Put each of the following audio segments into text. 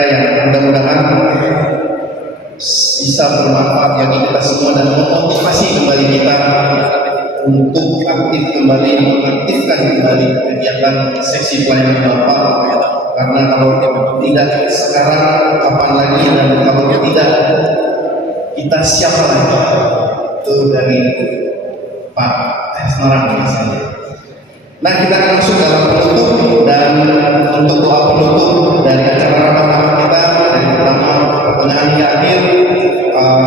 yang mudah-mudahan bisa bermanfaat bagi kita semua dan memotivasi kembali kita untuk aktif kembali, mengaktifkan kembali kegiatan seksi pelayanan Bapak. Karena kalau tidak sekarang, kapan lagi, dan kalau tidak, kita siapa lagi? Itu dari Pak Esnorang misalnya. Nah, kita akan masuk dalam penutup, dan untuk doa penutup dari acara rapat kita dari pertama pertengahan hingga akhir,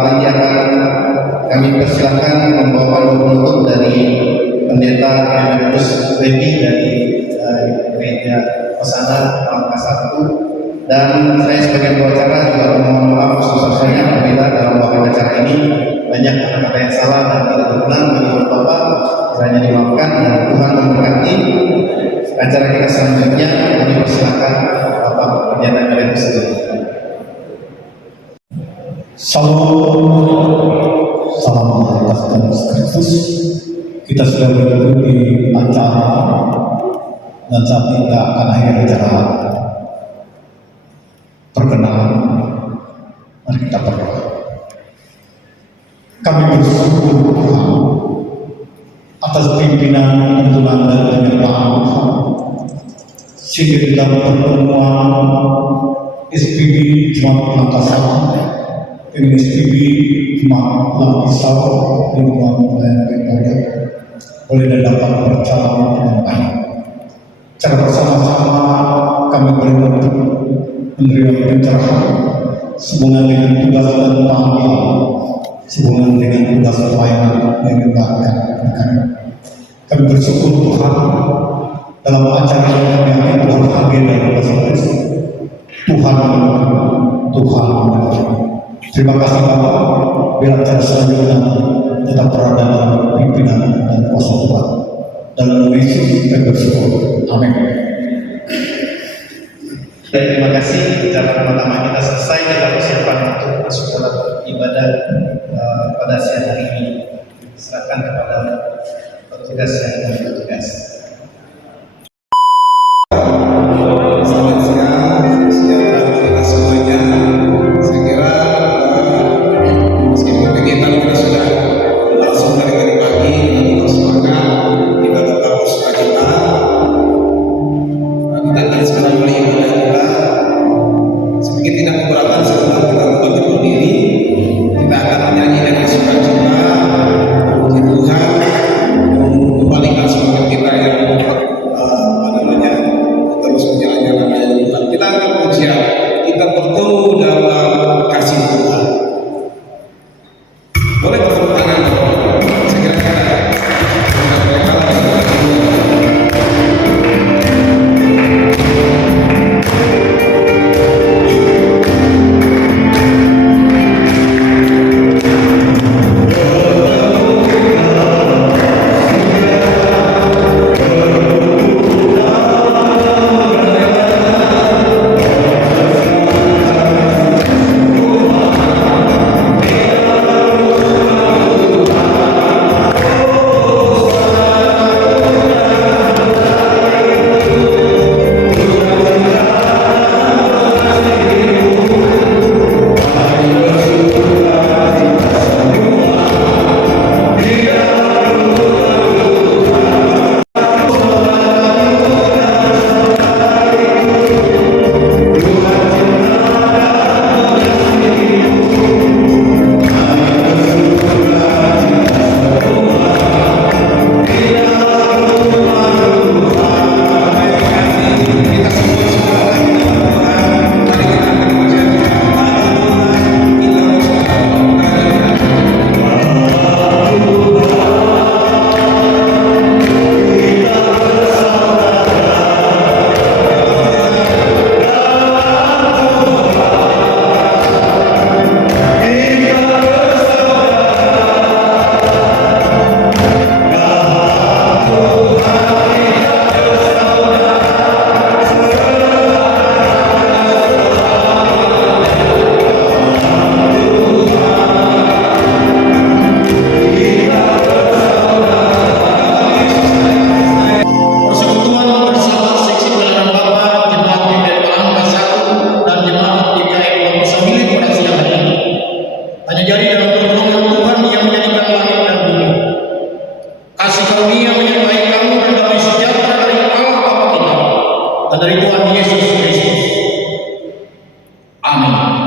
nanti akan kami persilakan membawa doa penutup dari Pendeta Emeritus Levi dari Gereja Pesana Makassar 1, dan saya sebagai pembicara juga mohon maaf sebesar-besarnya apabila dalam bawakan acara ini banyak kata-kata yang salah dan tidak berkenan bagi Bapak, kiranya dimaafkan dan Tuhan memberkati. Acara kita selanjutnya kami persilakan Bapak Pendeta Emeritus Levi. Salam Allah dan Kristus. Kita sudah berada di acara dan saat ini kita akan akhiri acara perkenalan. Mari kita berdoa. Kami bersyukur Tuhan atas pimpinan, tuntunan dan penyertaan Tuhan, sehingga di dalam pertemuan SPB Jemaat Makassar dengan SPB Jemaat Lampisau lingkungan pelayanan Victoria boleh dapat berjalan dengan baik. Secara bersama-sama kami berdoa menerima pencerahan sehubungan dengan tugas dan panggilan, sehubungan dengan tugas pelayanan yang dilakukan kami. Kami bersyukur Tuhan dalam acara yang kami berbahagia dalam bahasa Inggris. Tuhan. Terima kasih Bapak. Bila acara selanjutnya tetap berada dalam pimpinan dan kuasa Tuhan. Dalam nama Yesus kita bersyukur. Amin. Terima kasih. Acara pertama kita selesai. Kita persiapan untuk masuk dalam ibadah pada siang hari ini. Silakan kepada petugas yang bertugas. Selamat siang, kita semuanya. Saya kira meskipun kegiatan kita sudah langsung dari tadi pagi, kita semangat, kita tetap bersukacita. Kita akan sekarang mulai ibadah kita. Sedikit tidak keberatan setelah kita berdiri, kita akan menyanyi dengan sukacita, puji Tuhan.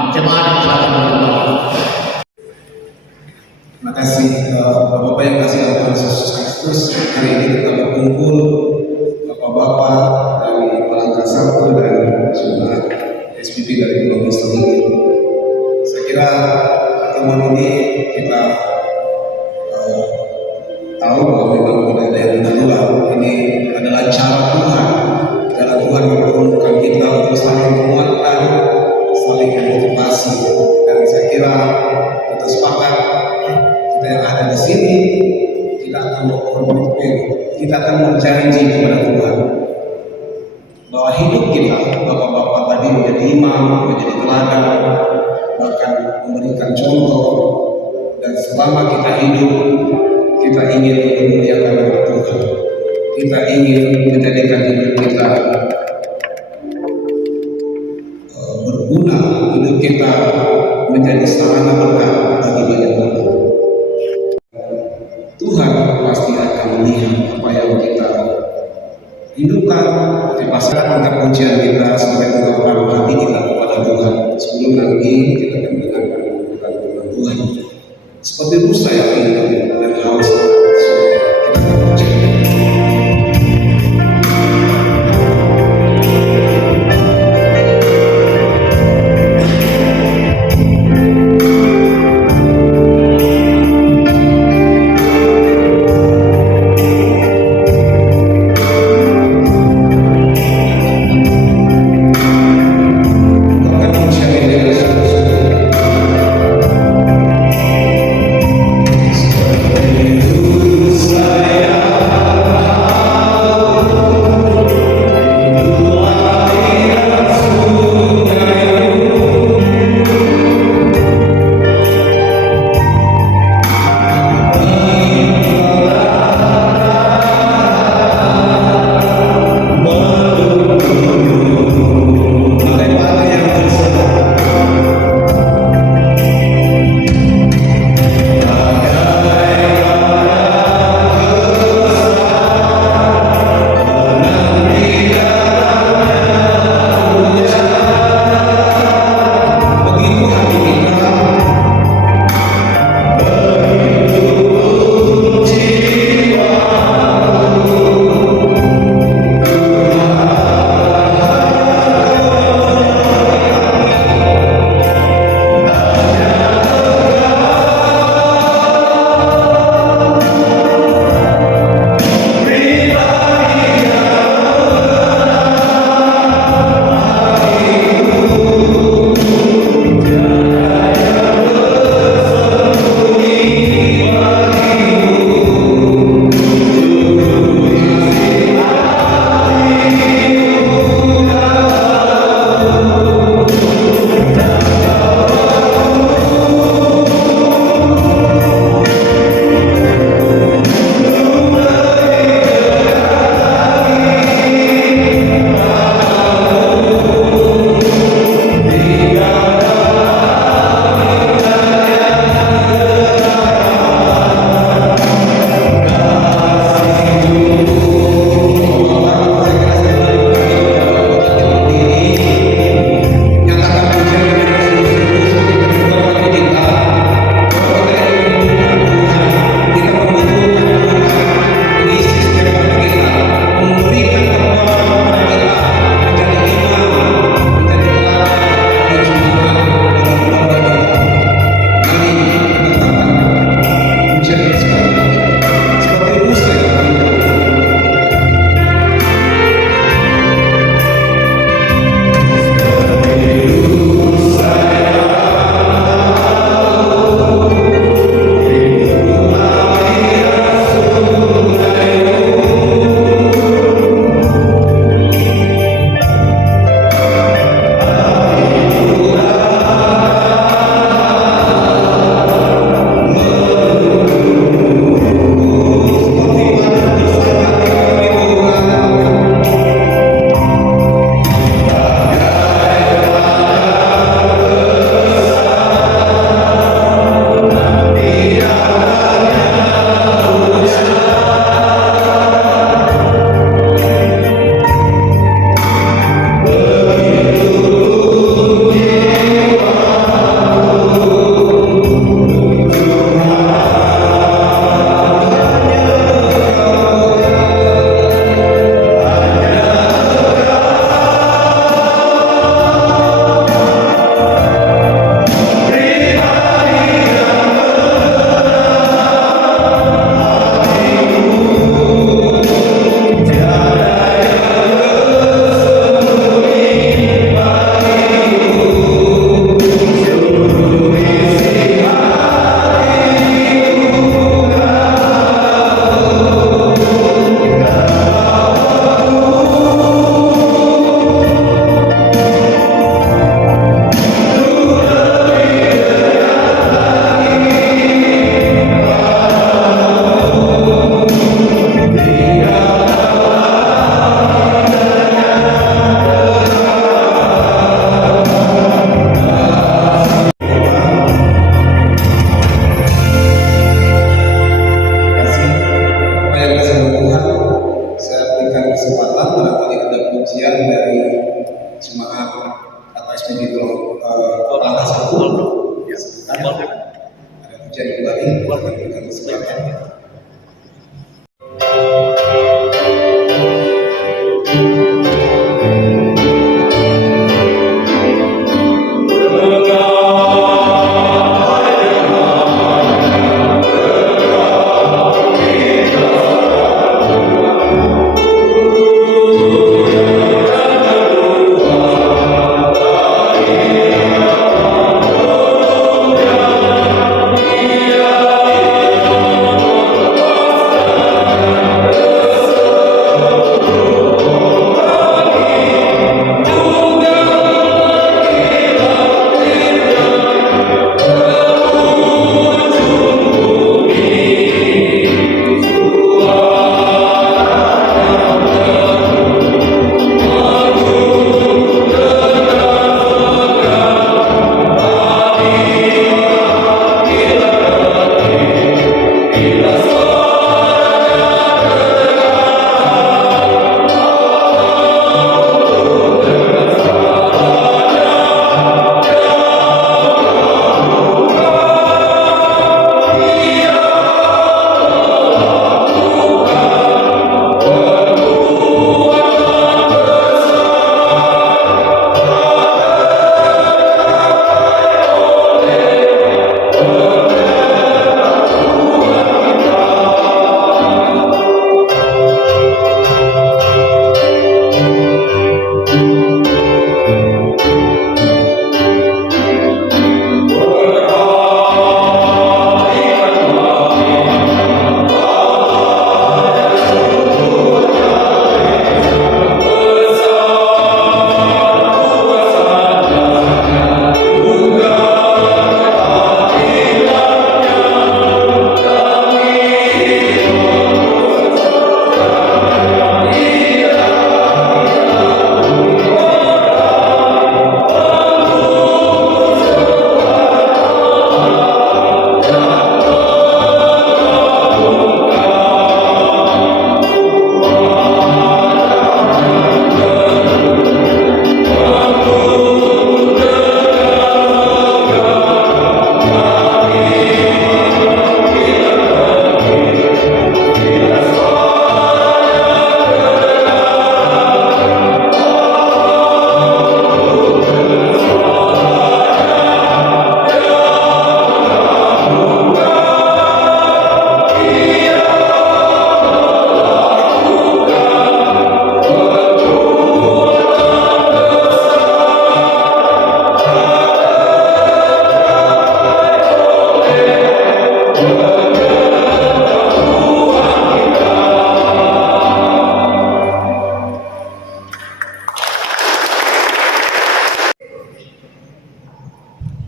jemaat yang silakan berdoa. Terima kasih Bapak-Bapak yang kasih Tuhan Yesus Kristus. Hari ini kita berkumpul Bapak-Bapak dari Palangka 1 dan Jemaat SPP dari Pulau Mistori. Saya kira pertemuan ini kita tahu bahwa memang tidak ada yang menentukan. Ini adalah cara Tuhan. Cara Tuhan mempertemukan kita untuk saling menguatkan, saling memotivasi. Dan saya kira kita sepakat, kita yang ada di sini, kita akan berkomitmen, kita akan berjanji kepada Tuhan bahwa hidup kita, Bapak-Bapak tadi menjadi imam, menjadi teladan, bahkan memberikan contoh. Dan selama kita hidup, kita ingin memuliakan nama Tuhan. Kita ingin menjadikan hidup kita berguna, hidup kita menjadi sarana berkat bagi banyak orang. Tuhan pasti akan melihat apa yang kita hidupkan, motivasi untuk pujian kita sampai mengungkapkan hati kita kepada Tuhan. Sebelum nanti kita akan mendengarkan firman Tuhan. Seperti Musa yang ingin dan haus, kita akan puji. Yesus Kami silakan.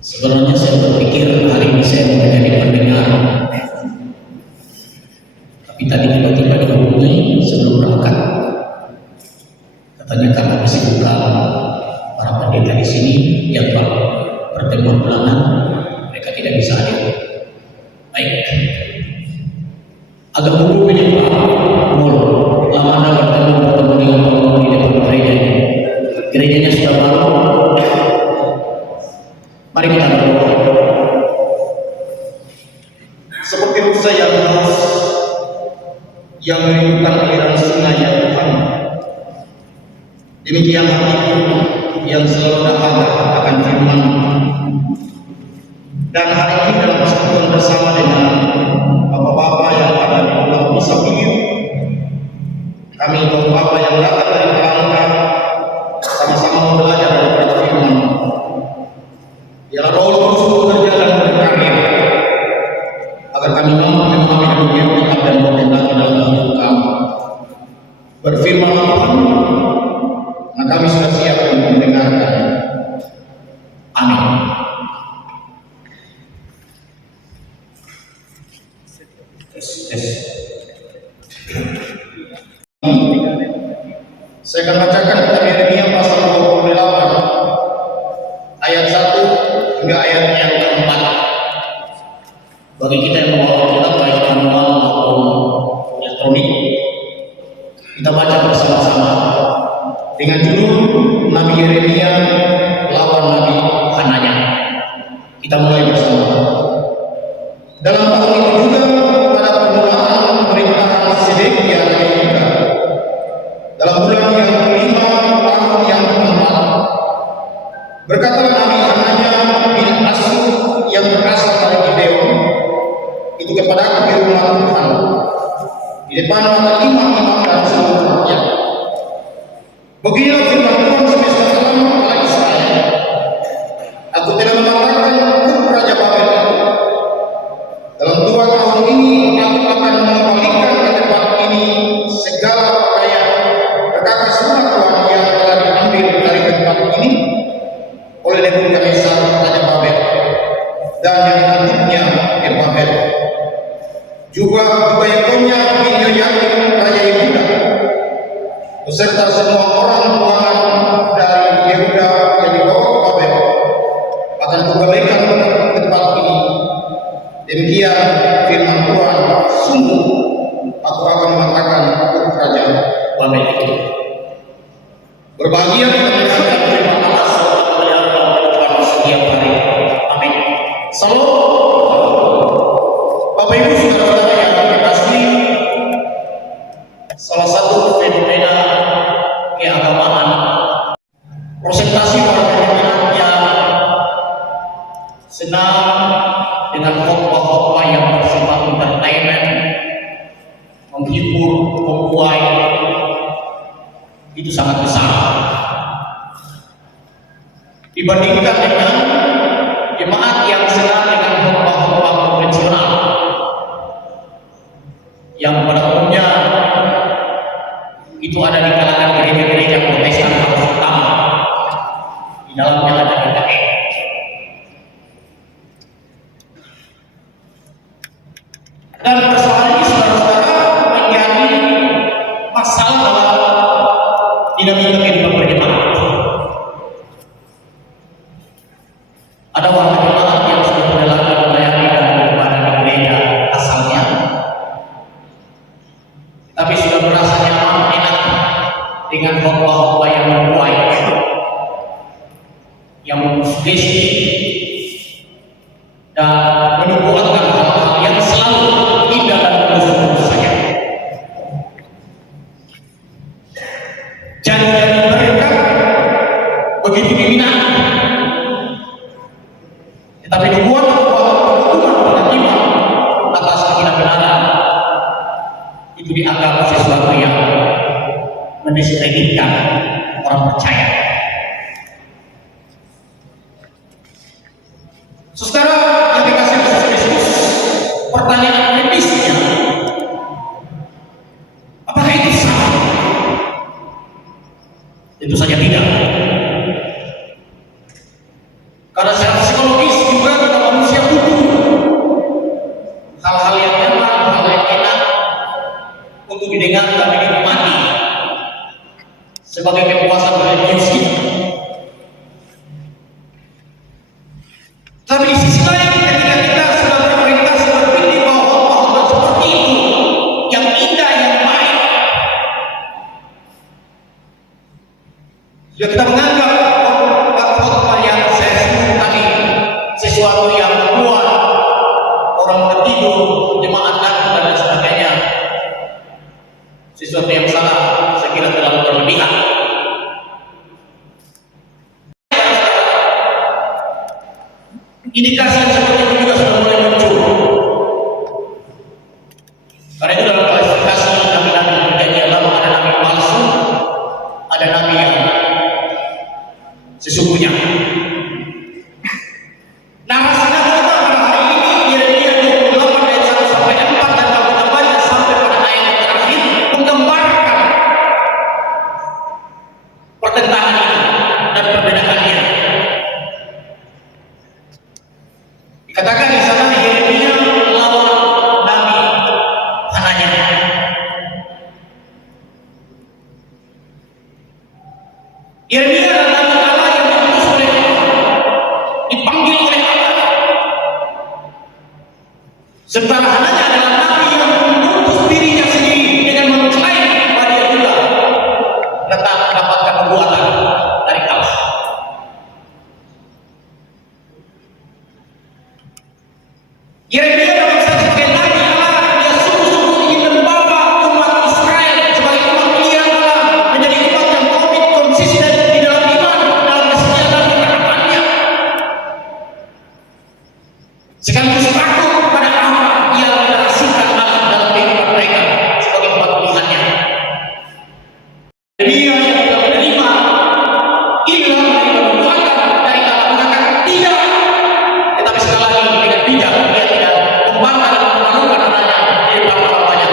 Sebenarnya saya berpikir hari ini saya mau menjadi pendengar, tapi tadi tiba-tiba dihubungi sebelum berangkat. Katanya karena kesibukan para pendeta di sini, jadwal pertemuan bulanan, mereka tidak bisa hadir. Baik, agak buru ini Pak Mul, lama Anda bertemu dengan penghuni di depan gereja ini. Gerejanya sudah baru. Mari kita berdoa. Seperti rusa yang deras yang merindukan aliran sungai ya Tuhan, demikian hatiku yang selalu dahaga akan firman. Dan hari ini dalam persekutuan bersama dengan Bapak-bapak yang ada di Pulau Misapir, kami Bapak-bapak yang datang dari Palangka, sama-sama belajar daripada firman. Biarlah Roh Kudus bekerja dalam diri kami, agar kami mampu memahami dan mengerti apa yang Kau kehendaki dalam hidup kami. Berfirman Tuhan, nah kami sudah siap untuk mendengarkan. Amin. Saya akan bacakan kitab Yeremia pasal 28 ayat 1 hingga ayat yang keempat. Bagi kita yang membawa kitab baik manual maupun elektronik, kita baca bersama-sama dengan judul Nabi Yeremia lawan Nabi Hananya. Kita mulai bersama. Dalam tahun itu juga pada permulaan pemerintahan Sedekia dari Yuda, dalam bulan yang kelima tahun yang keempat, berkatalah Nabi Hananya bin Asur yang berasal dari Gibeon itu kepadaku di rumah Tuhan di depan mata imam-imam dan seluruh rakyat. Beginilah firman Tuhan semesta alam kepada Israel. Aku telah mengatakan untuk Raja Babel itu, dalam 2 tahun ini aku akan mengembalikan ke tempat ini segala pakaian perkakas rumah Tuhan yang telah diambil dari tempat ini oleh Nebukadnezar Raja Babel dan yang ikutnya ke Babel. Juga Yekonia bin Yoyakim Raja Yehuda beserta semua orang tuangan dari Yehuda yang dibawa ke Babel akan kembalikan ke tempat ini. Demikian firman Tuhan, sungguh aku akan mengatakan untuk Raja Babel itu. Berbahagia kita mendengarkan firman Allah Tuhan setiap hari. Amin. Salam. Bapak Ibu saudara-saudara yang terkasih, salah satu fenomena keagamaan presentasi para pemimpin yang senang dengan khotbah-khotbah yang bersifat entertainment, menghibur, membuai, itu sangat besar dibandingkan dengan jemaat yang senang dengan khotbah-khotbah konvensional yang pada umumnya itu ada di kalangan gereja-gereja Protestan paling utama. Di dalamnya ada GKI. Dan persoalan ini saudara-saudara menjadi masalah dalam dinamika kehidupan berjemaat. Ada warga jemaat yang sudah berlalu melayani dan beribadah di gereja asalnya, tapi sudah merasa nyaman enak dengan khotbah-khotbah yang membuai, yang memusdesi dan menubuatkan hal-hal yang selalu indah dan mulus-mulus saja. Janji-janji mereka begitu diminati, tetapi dibuat hukuman penghakiman atas ketidakbenaran itu dianggap sesuatu yang mendiskreditkan orang percaya. Saudara yang dikasih Yesus Kristus, pertanyaan kritisnya, apakah itu salah? Tentu saja tidak. Karena secara psikologis juga kita manusia butuh hal-hal yang nyaman, hal yang enak untuk didengar dan dinikmati sebagai kepuasan religius kita. Tapi di sisi lain, ketika kita sudah berorientasi berpikir bahwa hal-hal seperti itu yang indah, yang baik, sudah kita menganggap khotbah yang saya sebut tadi sesuatu yang membuat orang tertidur, jemaat datang dan sebagainya, sesuatu yang salah, saya kira terlalu berlebihan. Indikasi yang seperti itu juga sudah mulai muncul. Karena itu dalam klasifikasi nabi-nabi perjanjian lama ada nabi palsu, ada nabi yang sesungguhnya. Narasi nabi kita pada hari ini Yeremia 28 ayat 1 sampai 4 dan kalau kita baca sampai pada ayat yang terakhir menggambarkan pertentangan itu dan perbedaannya. Dikatakan di sana Yeremia melawan Nabi Hananya. Yeremia adalah nabi Allah yang diutus oleh Allah, dipanggil oleh Allah. Sementara Hananya adalah nabi yang menutus dirinya sendiri dengan mengklaim bahwa dia juga datang mendapatkan nubuatan dari Allah. Yeremia sekaligus takut pada apa yang dihasilkan Allah dalam kehidupan mereka sebagai umat Tuhannya. Dia yang tidak menerima ilham dari Tuhan dari Allah mengatakan tidak, tetapi sekali lagi dengan bijak dia tidak membanggakan dan memalukan anaknya di depan orang banyak.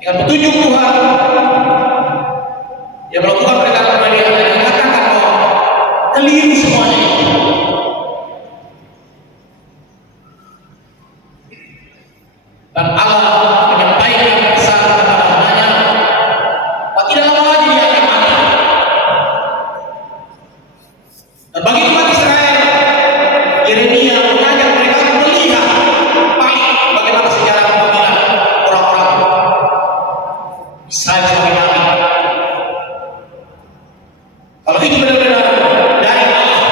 Dengan petunjuk Tuhan, dia melakukan perkataan dia dan mengatakan bahwa keliru semuanya itu. Dan Allah menyampaikan pesan kepada anaknya, bahwa tidak lama lagi dia akan mati. Dan bagi umat Israel, Yeremia mengajak mereka untuk melihat baik bagaimana sejarah pemilihan orang-orang Israel sebagai nabi. Kalau itu benar-benar dari Allah,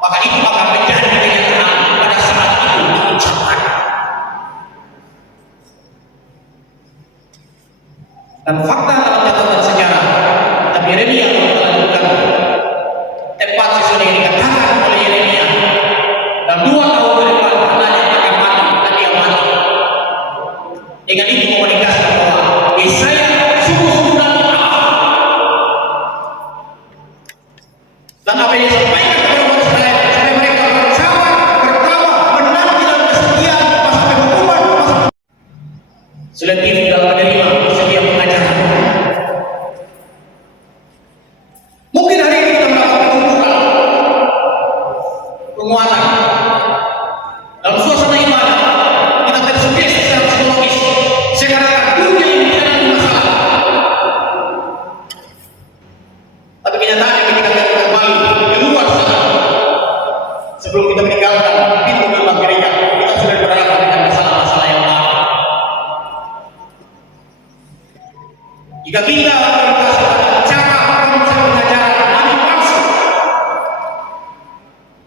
maka itu akan menjadi kenyataan pada saat itu diucapkan. Dan fakta dalam catatan sejarah, Nabi Yeremia melanjutkan tempat sesuai yang dikatakan oleh Yeremia. Dan 2 tahun ke depan anaknya akan mati dan dia mati. Dengan itu mau menegaskan bahwa Yesaya sungguh-sungguh nabi Allah. Dan apa yang disampaikan kepada umat Israel supaya mereka bersabar, bertawa, menanti dalam kesetiaan sampai hukuman selektif dalam menerima setiap pengajaran. Mungkin hari ini kita mendapatkan tuntutan penguatan dalam suasana ibadah, kita tersugesti secara psikologis sekarang dunia ini tidak ada masalah. Tapi kenyataannya ketika kita kembali di luar sana, sebelum kita meninggalkan pintu gerbang gereja, kita sudah berhadapan dengan masalah-masalah yang lain. Jika kita berorientasi pada cara konsep pengajaran nabi palsu,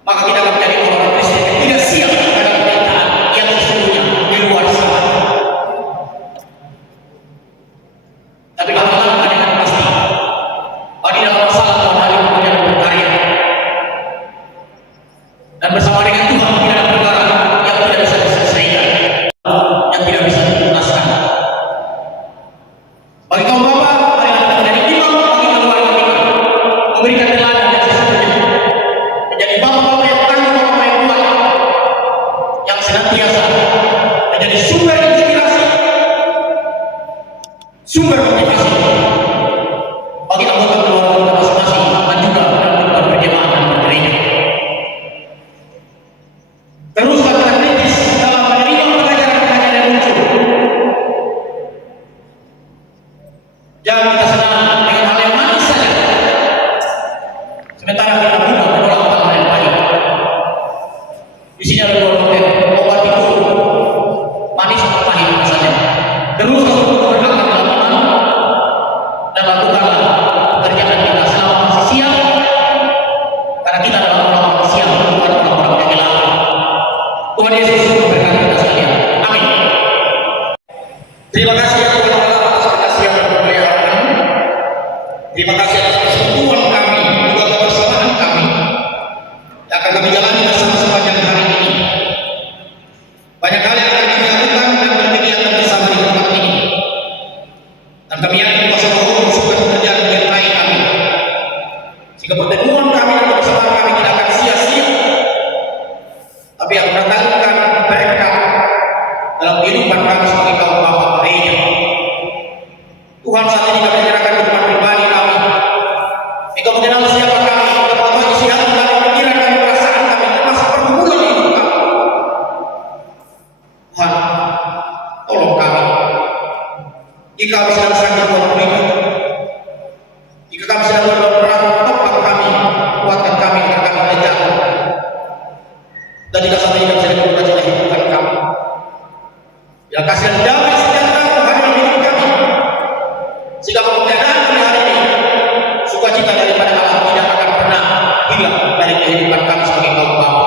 maka kita akan menjadi orang Kristen yang tidak siap terhadap kenyataan yang sesungguhnya di luar sana. Tapi kalau kita dengan pasti, bahwa di dalam masalah Tuhan hari kemudian berkarya, dan bersama dengan Tuhan tidak ada perkara yang tidak bisa diselesaikan, yang tidak bisa dituntaskan. Bagi kaum bapak, mari kita menjadi imam bagi keluarga kita, memberikan teladan yang sesungguhnya, menjadi bapak-bapak yang tangguh, bapak yang kuat, yang senantiasa menjadi sumber inspirasi, sumber motivasi bagi anggota keluarga kita masing-masing dan juga dalam kehidupan berjemaah dan bergereja. Teruslah kita kritis dalam menerima pengajaran-pengajaran yang muncul. Jangan kita senang dengan hal yang manis saja, sementara kita mudah menolak hal yang baik. Di sini ada 2 konten, obat itu manis atau pahit rasanya. Teruslah untuk berakar dalam iman dan lakukanlah pekerjaan kita selama masih siang, karena kita adalah orang-orang siang, bukan orang-orang yang gelap. Tuhan Yesus memberkati kita sekalian. Amin. Terima kasih ya Tuhan Allah atas kasih yang berkemuliaan. Terima kasih atas persekutuan kami, juga kebersamaan kami yang akan kami jalani bersama sepanjang hari ini. Banyak hal yang akan kami lakukan dan berkegiatan bersama di tempat ini. Dan kami yakin kuasa Roh suka bekerja menyertai kami, sehingga pertemuan kami dan kebersamaan kami tidak akan sia-sia, tapi yang mendatangkan berkat dalam kehidupan kami sebagai kaum bapak gereja. Tuhan, saat ini kami menyerahkan kehidupan pribadi kami. Engkau mengenal siapa kami, Engkau mengetahui isi hati kami, pikiran kami, perasaan kami, termasuk pergumulan hidup kami. Tuhan, tolong kami. Jika kami sedang sakit, Tuhan berikan. Jika kami sedang berat, topang kami, kuatkan kami agar kami tidak jatuh. Dan jika saat ini kami sedang berduka cita, hidupkan kami. Bila kasih dan damai sejahtera Tuhan dalam hidup kami, sehingga kemuliaan kami hari ini, sukacita daripada Allah tidak akan pernah hilang dari kehidupan kami sebagai kaum bapa.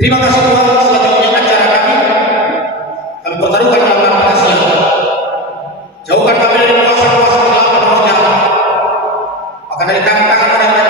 Terima kasih Tuhan, selanjutnya acara kami pertaruhkan dalam nama kasih. Jauhkan kami dari kuasa-kuasa gelap dan roh jahat. Maka dari tangan-tangan orang yang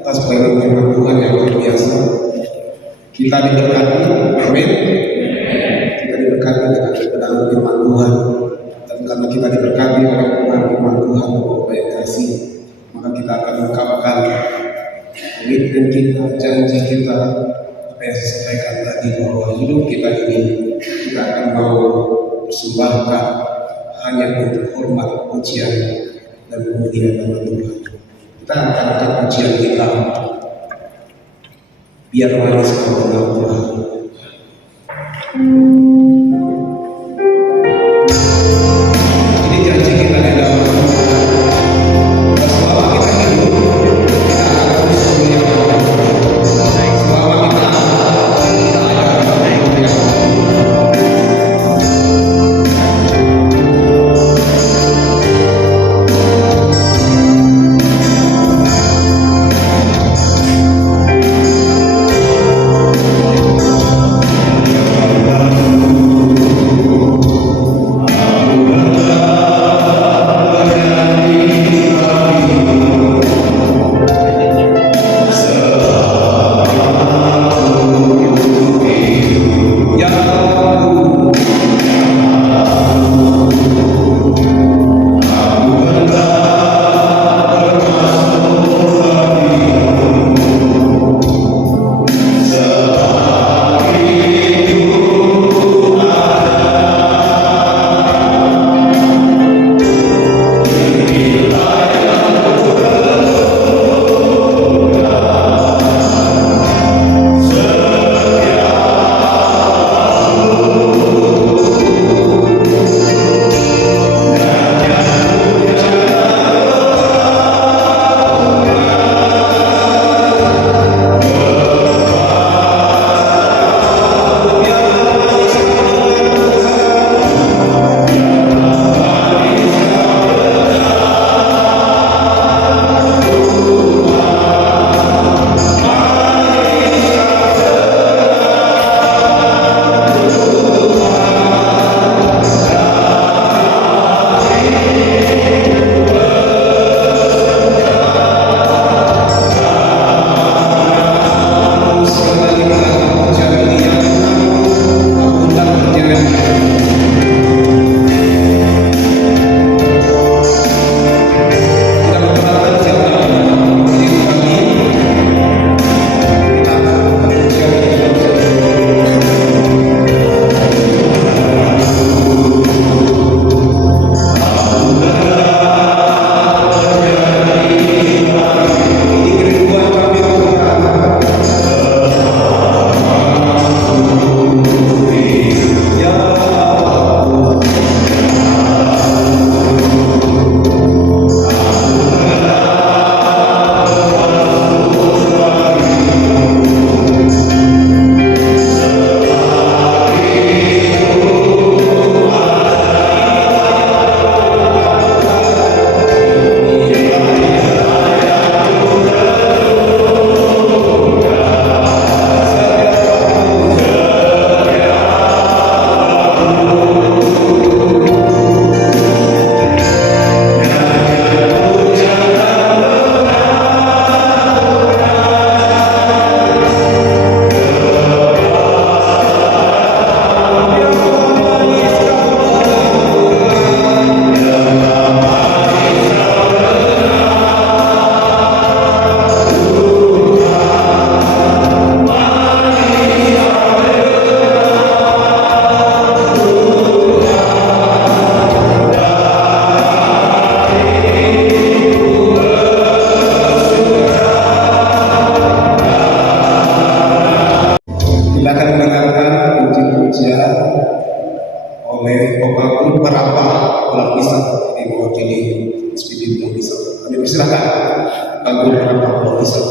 atas pelayanan Tuhan yang luar biasa. Kita diberkati, amin. Kita diberkati dengan kebenaran firman Tuhan, dan karena kita diberkati oleh firman Tuhan Bapak yang kasih, maka kita akan mengungkapkan komitmen kita, janji kita, apa yang saya sampaikan tadi, bahwa hidup kita ini kita akan mau persembahkan hanya untuk hormat, pujian dan kemuliaan nama Tuhan. Kita akan angkat pujian kita, biar manis kepada Tuhan. Ini janji kita di dalam Tuhan. Selama kita hidup, kita akan terus memuliakan Tuhan. Selama kita ada, kita akan memuliakan oleh Bapak Berapa Ulang Bisa di mewakili SPB Ulang Bisa. Kami persilakan Bapak Berapa Ulang Bisa.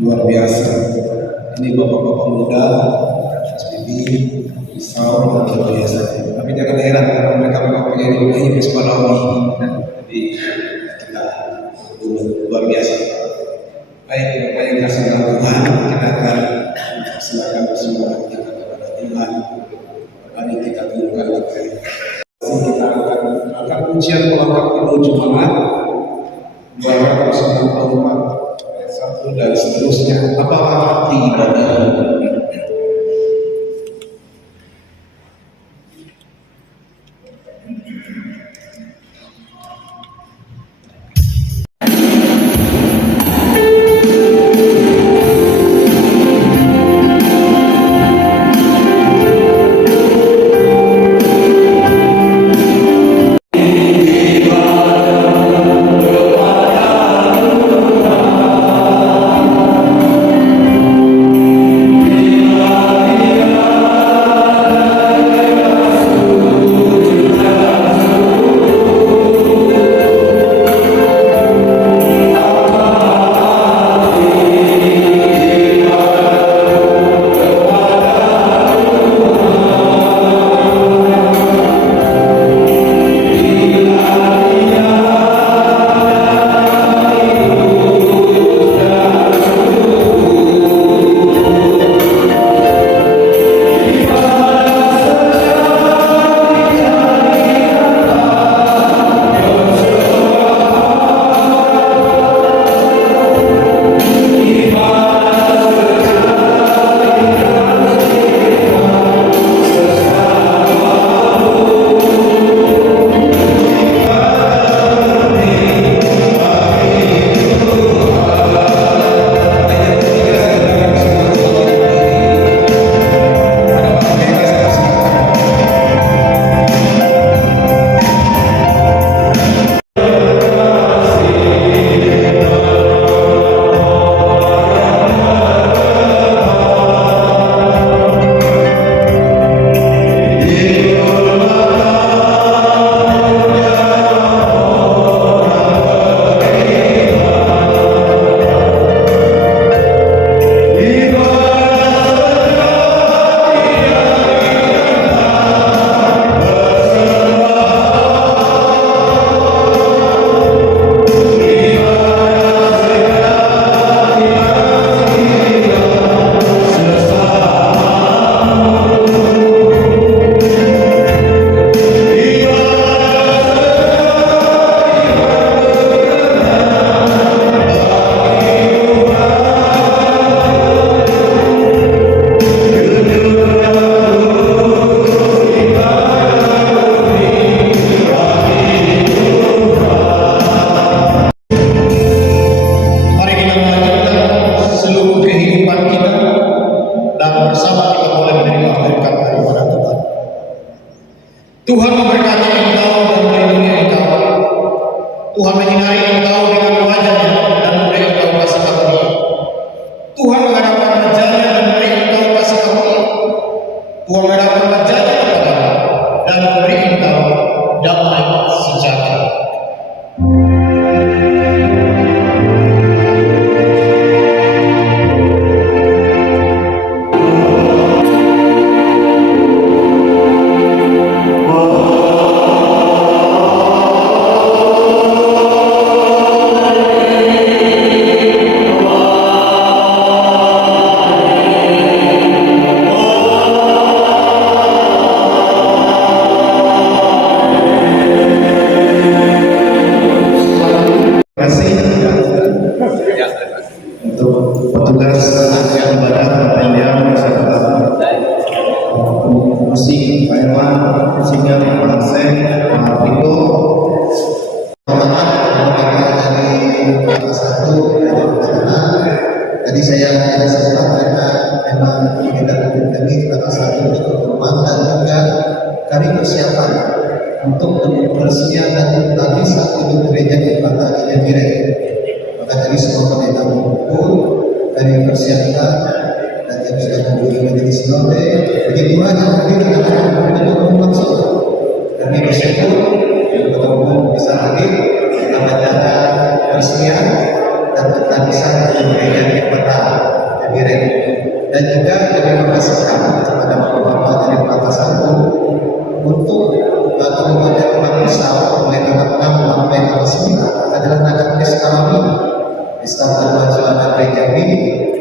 Luar biasa. Ini bapak-bapak muda, SPB, Isau, dan luar biasa. Tapi jangan heran karena mereka memang pengen ini sekolah ini. Jadi kita luar biasa. Baik, Bapak yang kasih Tuhan, kita akan silakan bersemua kita kepada Tuhan. Mari kita tundukkan diri. Kita akan ujian pelengkap penuh jemaat. Bahwa Rasulullah Muhammad satu dan seterusnya. Apakah arti ibadah? Tuhan memberkati engkau dan melindungi engkau. Tuhan menyinari engkau dengan wajah-Nya dan memberi engkau kasih karunia. Tuhan menghadapkan wajah-Nya dan memberi engkau kasih karunia. Tuhan menghadapkan wajah-Nya kepadamu dan memberi engkau damai sejahtera. Sinode, puji Tuhan yang hadir adalah ketua umum langsung. Kami bersyukur ketua umum bisa hadir dalam acara peresmian dan tetap bisa memberikan kepada hadirin. Dan juga kami memastikan kepada Bapak dari Bapak Satu untuk kepada umat besar mulai tanggal 6 sampai tanggal 9 adalah naga Eskalami di Stadion Juara Jambi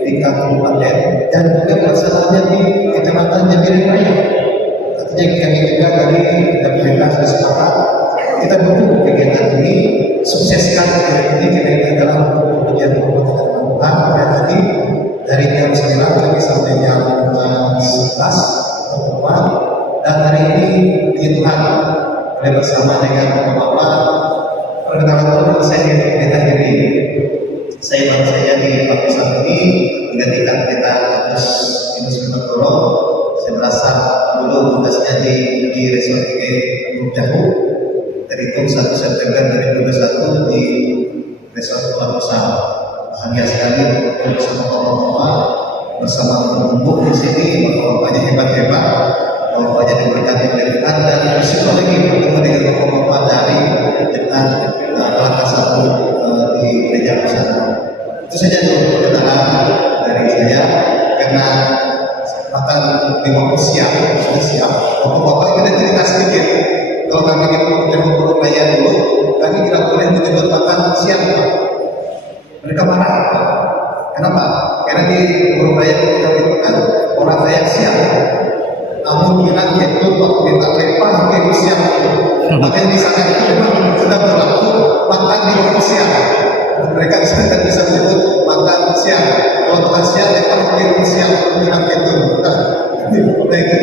di Kabupaten dan juga pelaksanaannya di Kecamatan Jambi Raya. Artinya kami juga dari pemerintah setempat kita dukung kegiatan ini, sukseskan kegiatan ini karena ini adalah untuk kemudian Tuhan. Dan tadi dari jam 9 kami sampai jam 11 pertemuan dan hari ini puji Tuhan oleh bersama dengan Bapak perkenalan dulu saya di saya baru saja di lapisan ini menggantikan kita Agus Yunus Kunatoro. Saya merasa dulu tugasnya di Resort 3 Jauh dari itu 1 September 2021 di Resort Lapisan. Bahagia sekali bersama bapak-bapak bersama penumpuk di sini, bapak-bapaknya hebat-hebat, bapak-bapaknya diberkati dari dan bersyukur lagi bertemu dengan bapak-bapak dari dengan kelas 1 di gereja besar. Itu saja dulu perkenalan dari saya karena kesempatan di waktu siap sudah siap. Bapak-bapak kita cerita sedikit. Kalau kami di Burung Raya dulu, kami tidak boleh menyebut makan siang, Pak. Mereka marah. Kenapa? Karena di Burung Raya itu kan orang Raya siang. Namun kira itu waktu kita lepah ke siang. Makanya di sana itu memang sudah berlaku makan di waktu siang. Mereka tidak bisa menyebut makan siang. Kalau makan siang lepah ke siang kira itu. Nah itu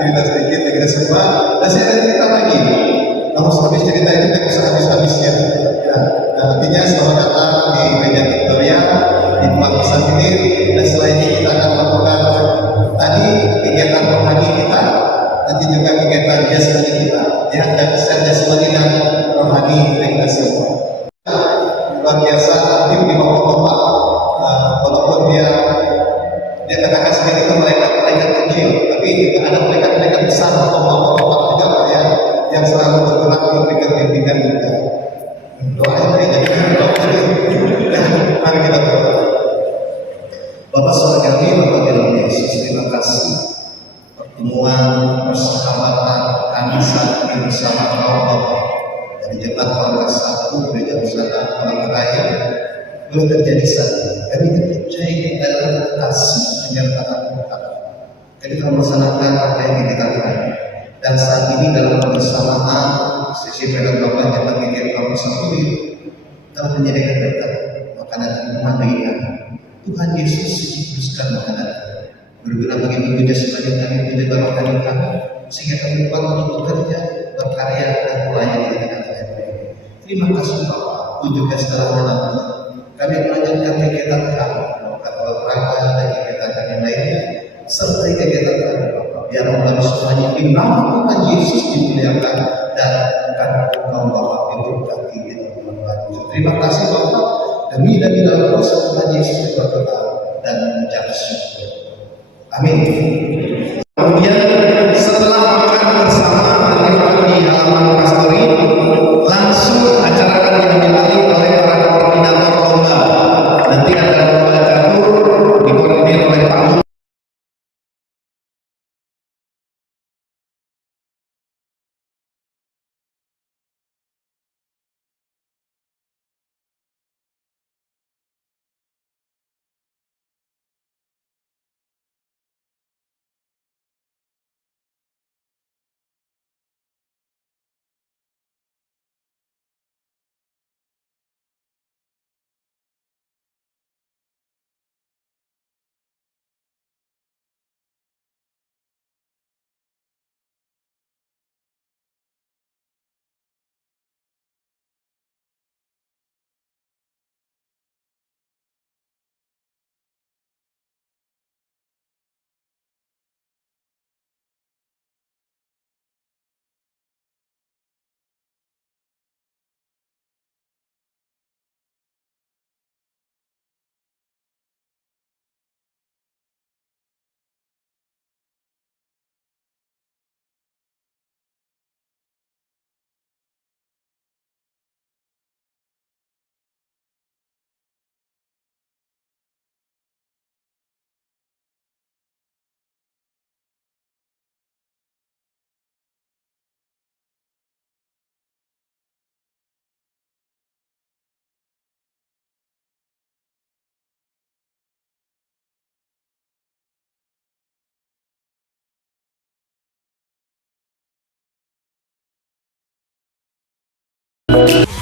cerita sedikit kita semua. Dan saya ada cerita lagi. Namun habis cerita itu tidak bisa habis-habisnya. Artinya selamat datang di Gereja Victoria di Lapisan ini, dan setelah ini kita akan melakukan tadi kegiatan rohani kita, nanti juga kegiatan jasmani kita, ya, dan jasmani dan rohani kita semua. Luar biasa aktif di bapak-bapak, walaupun dia katakan sendiri itu malaikat kecil, tapi juga ada malaikat besar atau bapak-bapak juga ya, yang selalu bergerak memberikan bimbingan kita. Doa yang mari kita berdoa. Bapak Surgawi, Bapak dalam Yesus, terima kasih pertemuan persahabatan kami saat ini bersama kau Bapak dari jemaat keluarga 1 Gereja Besar Palangka Raya boleh terjadi saat ini. Kami percaya kita dalam kasih penyertaan Tuhan. Kami telah melaksanakan apa yang dikatakan dan saat ini dalam kebersamaan sisi pada Bapak jemaat Gereja Palangka 1 ini telah menyediakan berkat makanan dan minuman bagi kami. Tuhan Yesus khususkan makanan berguna bagi bekerja sebagai kami menjaga makanan kami sehingga kami kuat untuk bekerja, berkarya dan melayani dengan baik. Terima kasih Bapak, juga setelah nanti kami melanjutkan kegiatan kami, melakukan olahraga dan kegiatan yang lainnya serta kegiatan kami Bapak. Biar Allah semuanya di nama Tuhan Yesus dimuliakan dan karena kaum Bapak diberkati di dalam. Terima kasih Bapak. Demi dalam kuasa Tuhan Yesus berdoa dan mengucap syukur. Amin. Kemudian setelah makan bersama di halaman pastori, langsung acara akan diambil alih oleh para koordinator lomba. Nanti ada lomba catur dikoordinir oleh Pak Thank you.